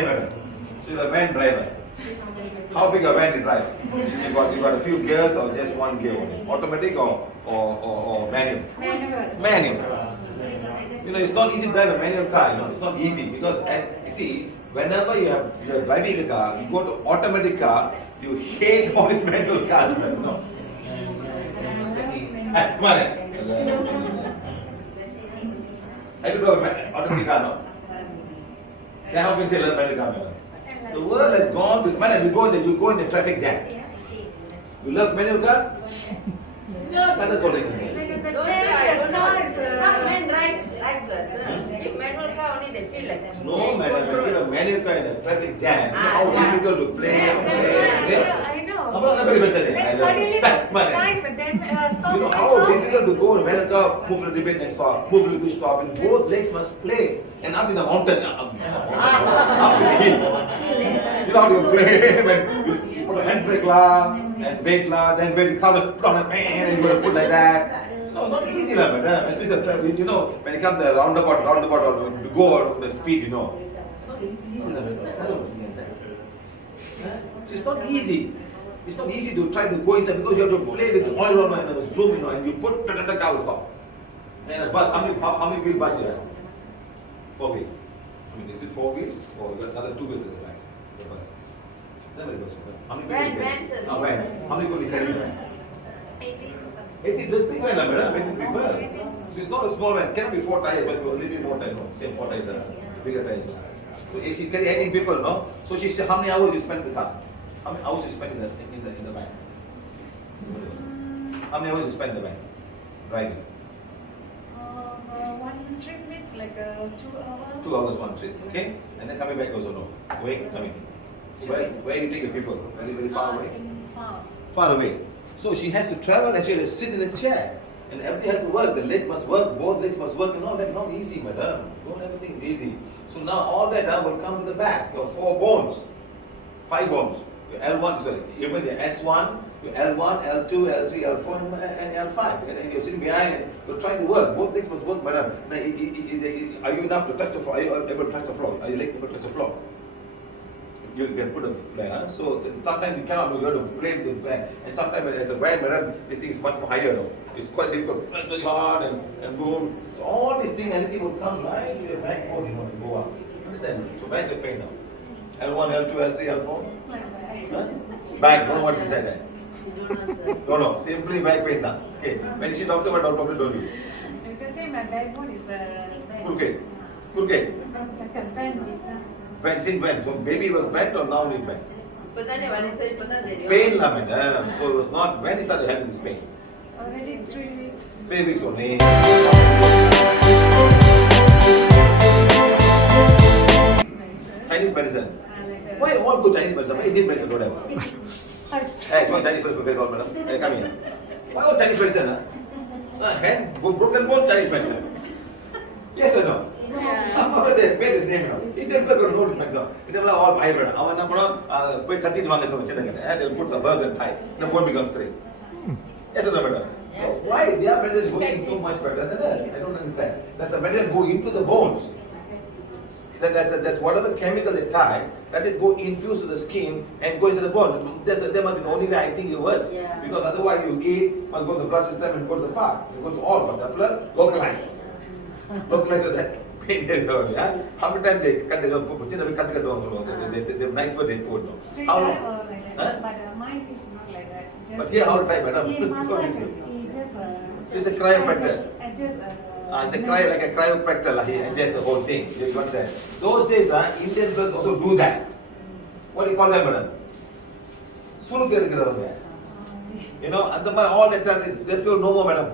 say, madam? She's a van driver. How big a van you drive? You got a few gears or just one gear only? Automatic or manual? Manual. You know, it's not easy to drive a manual car. You know, it's not easy because you see, whenever you're driving a car, you go to automatic car, you hate all these manual cars. You know. Come on. Have you drove an automatic car now? Then how can you say learn manual car? The world has gone with man. You go in the traffic jam. You love manual car? Yeah, that's the only thing. Don't say I don't know. Some men drive like that. If manual car only they feel like that. No, madam. When you have a manual car in a traffic jam, you know how difficult to play. I know. How about Then suddenly guys, stop. You know how difficult to go in a manual car, move a little bit and stop, move a little bit, stop, and both legs must play. And up in the mountain, up in the hill. You know how you play when you put a handbrake la and brake la, then when you count it, put on a pan and you got to put like that. No, not easy, madam. Especially the you know when you come the roundabout or to go at the speed, you know. It's not easy, It's not easy. It's not easy to try to go inside because you have to play with oil on and the zoom, you know, and you put the car will stop. And a bus, how many wheel bus you have? 4 wheels. I mean, is it 4 wheels or another 2 wheels at the back? The bus. How many bus? How many people? How many people you carry the van? 80 big van, madam, 80 people. So it's not a small van. Cannot be 4 tires, but only be more tires. No, same 4 tires, bigger tires. So if she carry 18 people, no. So she said, how many hours you spend in the car? How many hours you spend in the van? How many hours you spend in the van driving? One trip means like 2 hours. 2 hours one trip, okay? And then coming back also no. Going, coming. Where you take your people? Very far away? Far away. So she has to travel and she has to sit in a chair. And everything has to work. The leg must work, both legs must work and all that. Not easy, madam. Don't ever think it's easy. So now all that will come to the back. Your 4 bones. 5 bones. Your L1, sorry. Even the S1, your L1, L2, L3, L4 and L5. And then you're sitting behind and you're trying to work. Both legs must work, madam. Now, are you enough to touch the floor? Are you able to touch the floor? Are your legs able to touch the floor? You can put a flare. So sometimes you cannot do, you have to play with the van. And sometimes as a van, madam, this thing is much more higher. No? It's quite difficult. Press very hard and boom. So all these things, anything will come right to your backbone, you want to go up. Understand? So where's your pain now? L1, L2, L3, L4? Huh? Back, don't know what's inside there. No, simply back pain now. Okay. When you see doctor, what doctor told you? You can say my backbone is Crooked. When? So baby was bent or now need bent? Pain la madam. So it was not, when he started having this pain? already 3 weeks. 3 weeks only. Chinese medicine. Why all good Chinese medicine? Why Indian medicine don't have? Hey, come on, Chinese medicine, madam. Hey, come here. Why all Chinese medicine? Hand, broken bone, Chinese medicine. Yes or no? Some of them they made the name, you know. Indian people got no difference. Indian people are all hybrid. Avan na pura, koi katti divanga so chilla. They'll put some herbs and tie. The bone becomes straight. Yes or no, madam? So why their medicine is working so much better than us? I don't understand. That the medicine go into the bones. That's whatever chemical they tie, does it go infuse to the skin and go into the bone. That must be the only way I think it works. Yeah. Because otherwise you eat, must go to the blood system and go to the part. You go to all, but the blood, localize. Localize so that pain they don't, yeah? How many times they cut the bone? They have nice but they put. How long? But mine is not like that. Just But here all the time, madam. he massage, So it's a chiropractor. It's It's a like a chiropractor, he adjusts the whole thing. You understand? Those days, Indian girls also do that. What do you call them, madam? Suluk edukiravanga. You know, at the all that time, there's no more, madam.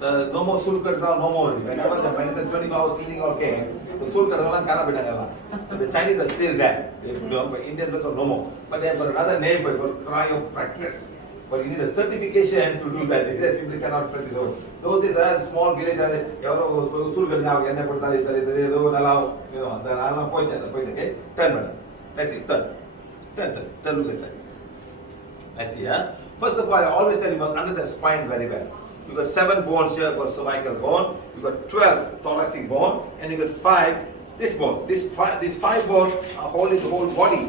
No more suluk edukiravanga, no more. Whenever the medicine 24 hours cleaning all came, the suluk edukiravanga kana bitanga. The Chinese are still there. But Indian girls are no more. But they have got another name for it, called chiropractors. But you need a certification to do that. They just simply cannot press it over. Those days, small village, okay? Turn, madam. Let's see, turn, look inside. Let's see, First of all, I always tell you, must under the spine very well. You got 7 bones here, got cervical bone, you got 12 thoracic bone, and you got 5 This bone, these five bones are holding the whole body.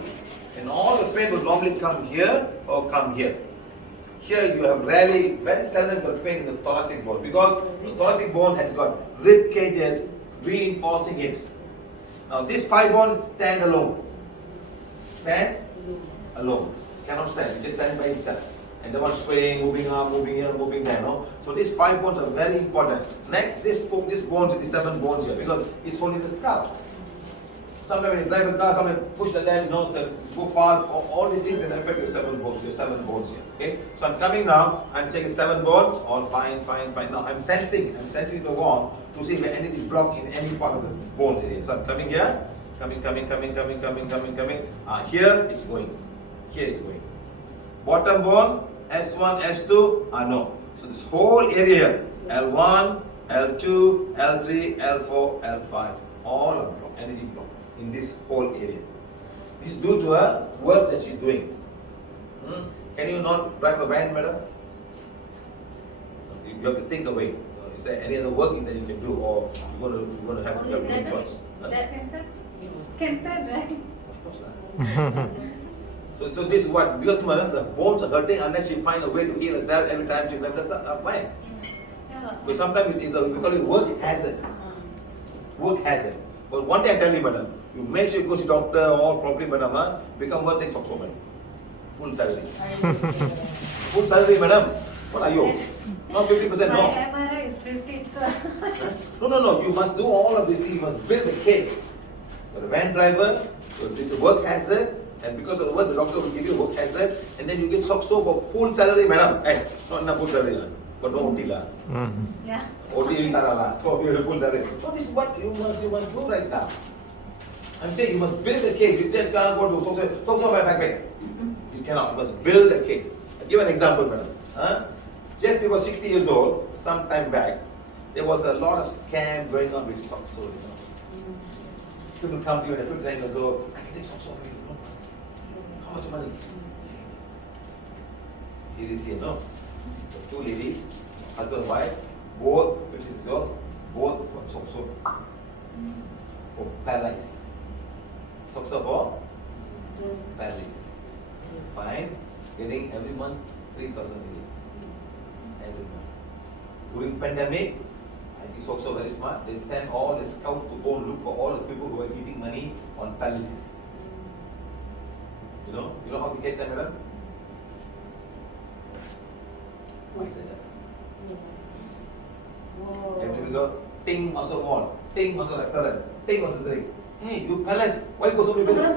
And all the pain would normally come here or come here. Here you have rarely, very seldom got pain in the thoracic bone because the thoracic bone has got rib cages reinforcing it. Now these five bones stand alone. Stand alone. Cannot stand, just stand by himself. And the one swaying, moving up, moving here, moving there, no? So these five bones are very important. Next, this bones, these seven bones here, because it's holding the skull. Sometimes when you drive a car, sometimes push the land, so go fast, all these things can affect your seven bones here. Okay? So I'm coming now, I'm checking seven bones, all fine. Now I'm sensing the bone to see if anything is blocked in any part of the bone area. So I'm coming here, coming. Here it's going. Here it's going. Bottom bone, S1, S2, no. So this whole area, L1, L2, L3, L4, L5, all are blocked, energy blocked in this whole area. This is due to her work that she's doing. Can you not drive a van, madam? You have to think away. Is there any other work that you can do, or you're going to have no choice? Can right? Of course not. So this is what, because madam, the bones are hurting unless she finds a way to heal herself every time she climbs the van. Yeah. But sometimes we call it work hazard. Work hazard. But one thing I tell you, madam, you make sure you go to doctor all properly, madam, become worth takes also, madam. Full salary. Full salary, madam. What are you? Not 50%, no. My MRI is 50, sir. No. You must do all of these things. You must build the case. You're a van driver, it's a work hazard, and because of the work, the doctor will give you a work hazard, and then you get so for full salary, madam. Hey, not enough full salary, but no OT lah. Yeah. OT in Tarala, so you have full salary. So this is what you must do right now. I'm saying you must build the case. You just can't go to talk about back pain. You cannot. You must build the case. I'll give an example, madam. Just before 60 years old, some time back, there was a lot of scam going on with Soxo, you know. People come to you and 59 years old, I can take Soxo for you, no? How much money? Seriously, no? The two ladies, husband and wife, both 50 years old, both got Soxo for paralysis. Soxo for paralysis. Fine, getting every month 3,000 every month. During pandemic, I think it's also very smart. They send all the scouts to go and look for all the people who are eating money on paralysis. You know how they catch them, madam? Why is that? Every we go, Ting also mall, Ting also restaurant, Ting also drink. Hey, you paralyzed. Why you go so many places?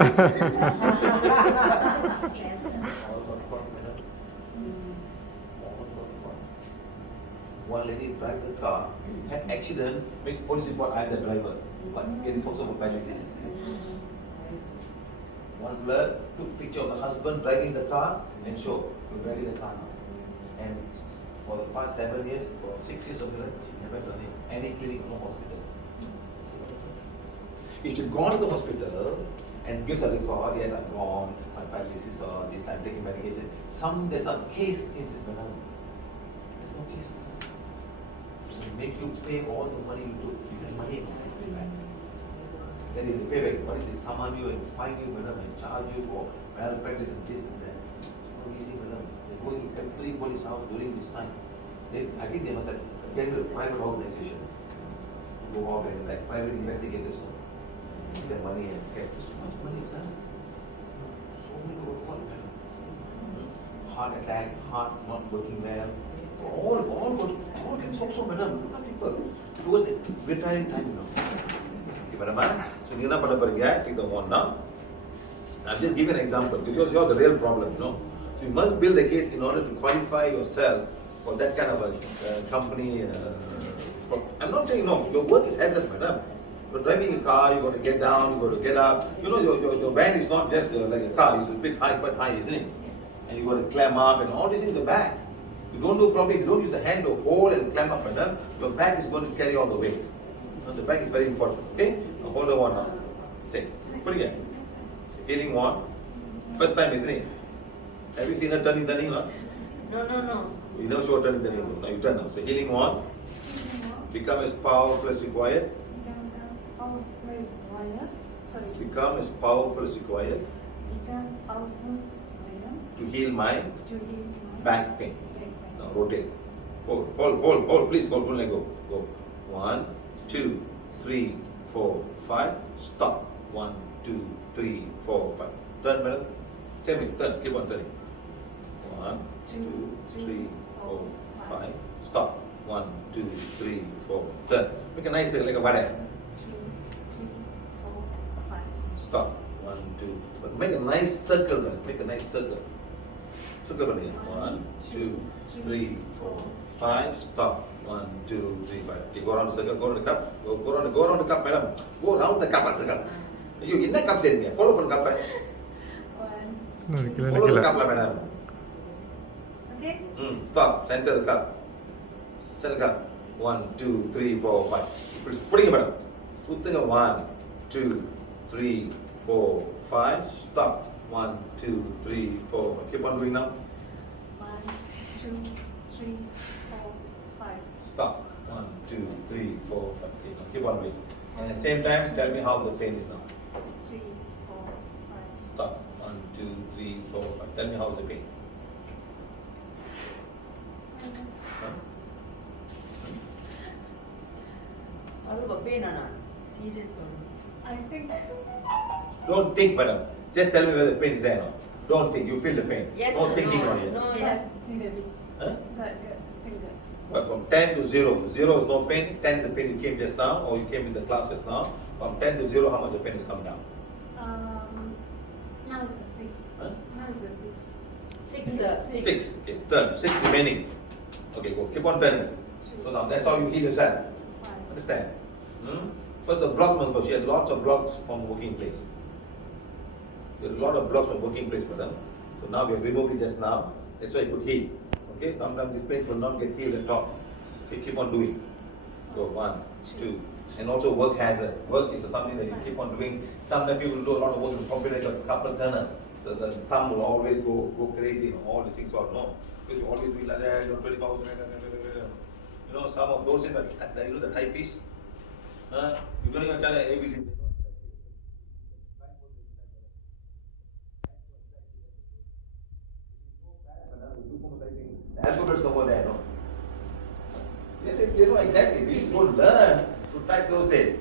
One lady drive the car, had accident, make police report, I am the driver, but getting also for paralysis. One blur took picture of the husband driving the car and show, you're driving the car now. And for the past 7 years or 6 years of her life, she never done any clinic, no hospital. If she'd gone to the hospital and gives a report, yes, I'm gone, my paralysis or this time taking medication, there's some case against this man. There's no case. They make you pay all the money you took. You get money and pay back. Then if they pay back, what if they summon you and fine you, madam, and charge you for malpractice and this and that? It's not easy, madam. They're going to every police house during this time. I think they must have get a private organization. Go out and like private investigators. Give them money and get so much money, sir. So many people heart attack, heart not working well. So all can so madam, look at people. Because we're retiring time, you know. Okay, madam. So you know, take the one now. I'll just give you an example because you're the real problem, you know. So you must build a case in order to qualify yourself for that kind of a company. I'm not saying no, your work is hazard, madam. You're driving a car, you got to get down, you got to get up. You know, your van is not just like a car, it's a bit high, quite high, isn't it? And you got to climb up and all these things in the back. You don't do properly, you don't use the hand to hold and climb up and down, your back is going to carry all the weight. So the back is very important, okay? Now hold the one now. Say, put it again. Healing one. First time, isn't it? Have you seen her turning, no? No. You never show her turning. Now you turn now. So healing one. Become as powerful as required. required. Sorry. Become as powerful as required Become powerful as required to heal my to heal my back pain. back pain. Now rotate. Hold. Please hold. Don't let go. Go. 1, 2, 3, 4, 5. Stop. 1, 2, 3, 4, 5. Turn, madam. Same way. Turn. Keep on turning. 1, 2, 3, 4, 5. Stop. 1, 2, 3, 4. Turn. Make a nice thing like a vada. 2, 3, 4, 5. Stop. 1, 2. But make a nice circle, man. Make a nice circle. Circle, buddy. 1, 2, 3, 4, 5. Stop. 1, 2, 3, 5. Okay, go around the circle. Go around the cup. Go around the cup, madam. Go around the cup, circle. You in the cup, say follow the cup. 1. Follow the cup, madam. Okay. Stop. Center the cup. Center the cup. 1, 2, 3, 4, 5. Putting it, madam. Putting a 1, 2, 3, 4, 5. Stop. 1, 2, 3, 4, 5. Keep on doing now. 1, 2, 3, 4, 5. Stop. 1, 2, 3, 4, 5. Okay, now keep on doing. And at the same time, tell me how the pain is now. 3, 4, 5. Stop. 1, 2, 3, 4, 5. Tell me how's the pain. Huh? All got pain or not? Serious problem. I think Don't think, madam. Just tell me whether the pain is there or not. Don't think. You feel the pain. Yes. No thinking on it. No. Yes. needed. Huh? Good, still good. But from 10 to 0, 0 is no pain, 10 is the pain you came just now, or you came in the class just now. From 10 to 0, how much the pain is coming down? Now it's a 6. Huh? Now it's a 6. 6. 6. Okay, turn. 6 remaining. Okay, go. Keep on turning. So now that's how you heal yourself. 5. Understand? First, the blocks must go. She had lots of blocks from working place. There are a lot of blocks from working place, madam. So now we have removed it just now. That's why it could heal. Okay, sometimes this pain will not get healed at all. Okay, keep on doing. Go 1, 2. And also work hazard. Work is something that you keep on doing. Sometimes people do a lot of work in computer like a couple turner. The thumb will always go crazy. All these things are no. Because you always do like that, 24 hours. You know, some of those in the typepiece. You don't even tell an ABC. The alphabets over there, no? They know exactly. We used to go learn to type those days.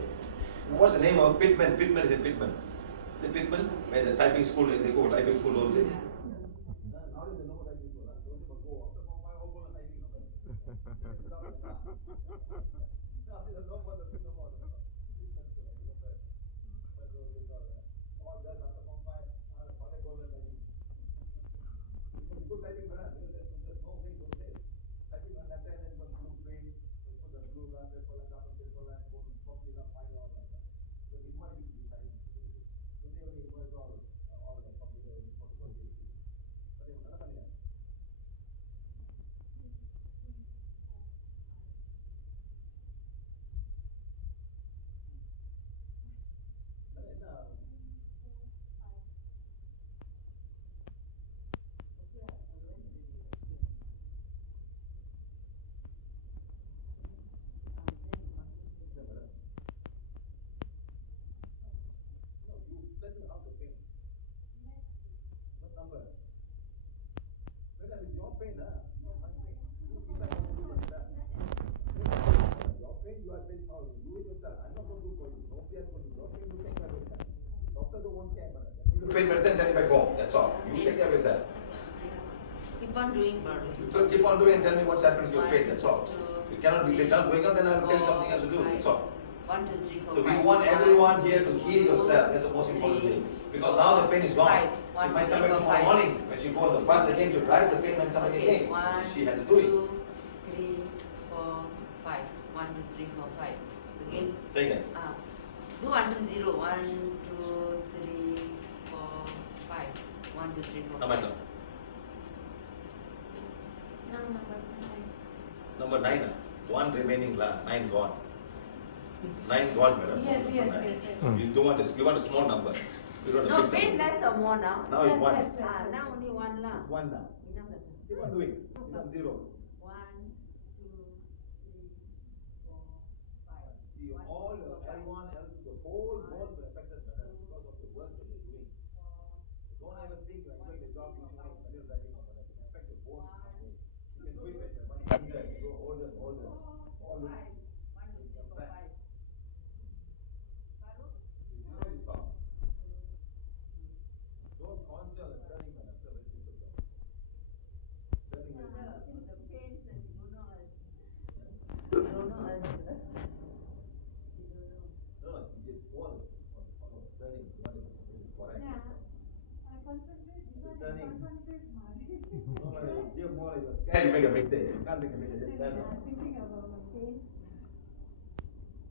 What's the name of Pitman? Pitman is a Pitman. Is it Pitman? Where the typing school, they go typing school those days. Now they know typing school. Those days go after form 5 all go to typing. Pain medicine, send it back home. That's all. You take care of yourself. Keep on doing, brother. You keep on doing and tell me what's happening to your pain. That's all. You cannot be fit. Now going up, then I will tell you something else to do. That's all. 1, 2, 3, 4, So we 5. want everyone here to heal yourself. That's the most important thing. Because now the pain is gone. Five. She might come back tomorrow morning. When she goes on the bus again to drive, the pain might come back Okay, again. 1, She had to do it. 2, 3, 4, 5. 1, 2, 3, 4, 5. Again. Say again. Do until 0. 1, 2, 3, 4, 5. 1, 2, 3, 4, How much 5. now? Now number 9. Number 9. 1 remaining, 9 gone. 9 gone, madam. Yes, Number yes, nine. yes, yes. You don't want this. You want a small number. You don't No, want a big pain number. less or more now? Now it's 1. Now only 1 lah. 1 now. Enough lah. Keep on doing. Enough 0. 1, 2, 3, 4, 5. See, all the L1, L2, the whole world is affected, madam, because of the work that you're doing. Don't ever think you're doing the job you want manual driving or whatever. It can affect your bones in some way. You can do it when you're much younger, you go older and older. All this. You come back. You know you stop. Don't control and turning, madam. It's a very simple job. Turning is no, you just follow turning. What is correct? I concentrate, Turning. concentrate more. No, madam, give more. Can you make a mistake? You can't make a mistake. Just turn. Thinking about my pain.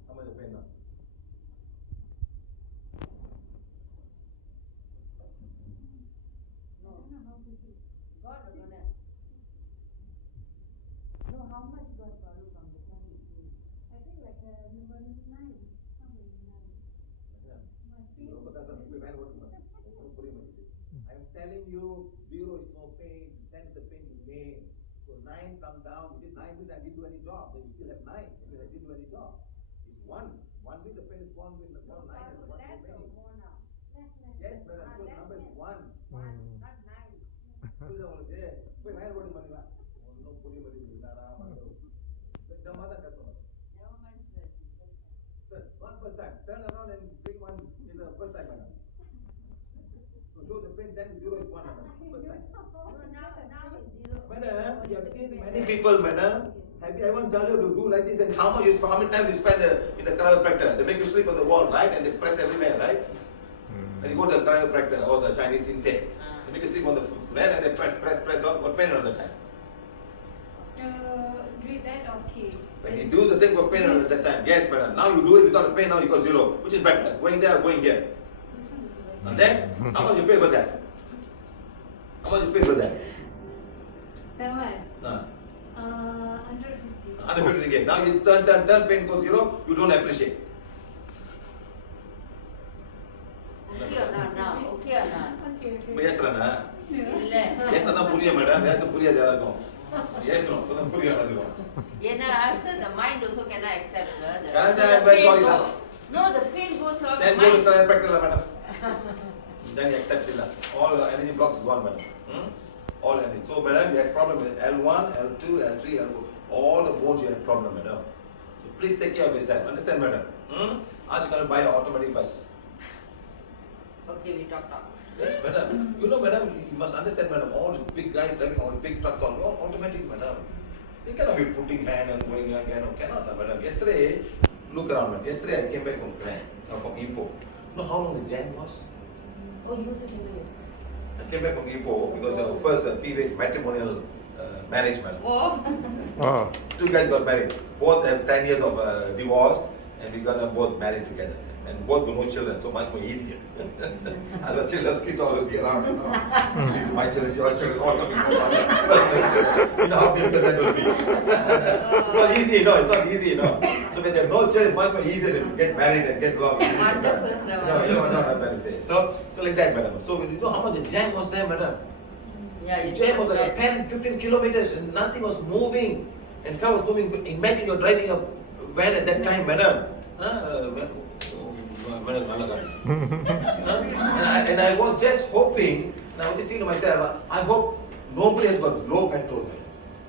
How much you pay now? I don't know how to do. God, No, how much got borrowed from the family? I think like 1.9, something 9. My pain. I'm telling you, 0 is no pain, 10 is the pain you gain. So 9 come down, you did 9 means I didn't do any job, then you still have 9, it means I didn't do any job. It's 1 means the pain is gone, with the 9 and 1 remaining. More now. Less. Yes, but because number is 1. Not 9. புரியுதா உங்களுக்கு போய் வயல் ஓட்டு பண்ணீங்களா ஒன்றும் புரிய மாட்டேங்குது இந்த மாதிரி தான் கஷ்டம் sir, not first time. Turn around and bring one in the first time, madam. So show the pin, then 0 is 1, madam. First time. Now it's 0. Madam, you have seen many people, madam. Have you ever told you to do like this? And how many times you spend in the chiropractor? They make you sleep on the wall, right? And they press everywhere, right? And you go to the chiropractor or the Chinese insane. They make you sleep on the floor and they press on. What pain all the time? Do that okay. When you do the thing for pain all the time, yes, madam. Now you do it without pain. Now you got 0. Which is better? Going there or going here? And then, how much you pay for that? How much you pay for that? That one? 150. 150 ringgit. Now you turn, pain goes 0, you don't appreciate. Okay or not now? Okay or not? Okay. Yes, Rana. இல்ல Yes, Rana, puriya, madam. Yes, puriya, there are no. Yes, no. Puriya, Rana. ஏன்னா sir, the mind also cannot accept sir. Canada, The I'm very pain sorry, go- sir. No, the pain goes off. Then the go to mind. chiropractor, madam. Then you accept it. All energy blocks gone, madam. All energy. So, madam, you had problem with L1, L2, L3, L4. All the bones you had problem, madam. So please take care of yourself. Understand, madam? Ask you going to buy an automatic bus. Okay, we talk. Yes, madam. You know, madam, you must understand, madam. All the big guys driving all the big trucks, all automatic, madam. You cannot be putting hand and going again. Cannot, madam. Yesterday, look around, madam. Yesterday I came back from from Ipoh. You know how long the jam was? Oh, you also can do this. I came back from Ipoh because the first PV matrimonial marriage, madam. Oh. 2 guys got married. Both have 10 years of divorce, and we got them both married together. And both with no children, so much more easier. Other children's kids all will be around. You know? These are my children, your children, all coming from one. You know how difficult that will be. It's not easy, no, it's not easy, no. So when they have no children, it's much more easier to get married and get along. Wonderful, sir. No, you know what I'm trying to say. So like that, madam. So you know how much the jam was there, madam? Yeah, The it's jam was just like that. 10, 15 kilometers and nothing was moving. And car was moving. Imagine you're driving a van at that time, madam. And I was just hoping, and I was just thinking to myself, I hope nobody has got low petrol.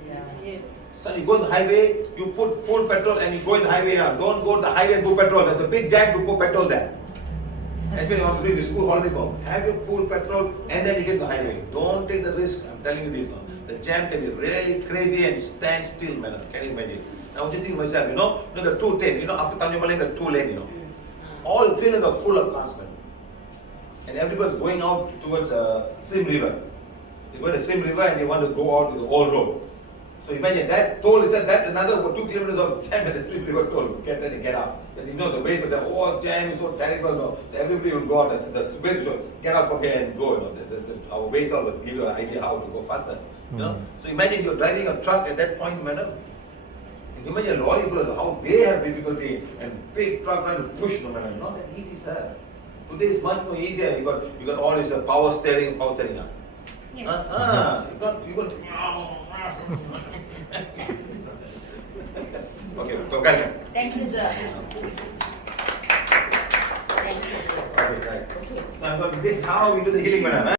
Yeah. Yes. So you go on the highway, you put full petrol and you go in the highway now. Don't go to the highway and put petrol. There's a big jam to put petrol there. Especially you want to do the school holiday go. Have your full petrol and then you get the highway. Don't take the risk. I'm telling you this now. The jam can be really crazy and stand still, madam. Can you imagine? I was just thinking to myself, you know the 2 lane, after Tanjung Maling, the 2 lane, all 3 lanes are full of cars, madam. And everybody's going out towards Slim River. They go to Slim River and they want to go out to the old road. So imagine that toll is that's another 2 kilometers of jam at the Slim River toll. Get ready, get out. Then the ways of the jam is so terrible. No. So everybody will go out. The ways will get out from here and go. Our ways will give you an idea how to go faster. So imagine you're driving a truck at that point, madam. And imagine a lorry full of how they have difficulty and big truck trying to push, no madam. Not that easy, sir. Today is much more easier. You got all this power steering. Yes. You got. Okay, so Kanya. Thank you, sir. Thank you, sir. Okay, right. Okay. So this is how we do the healing, madam.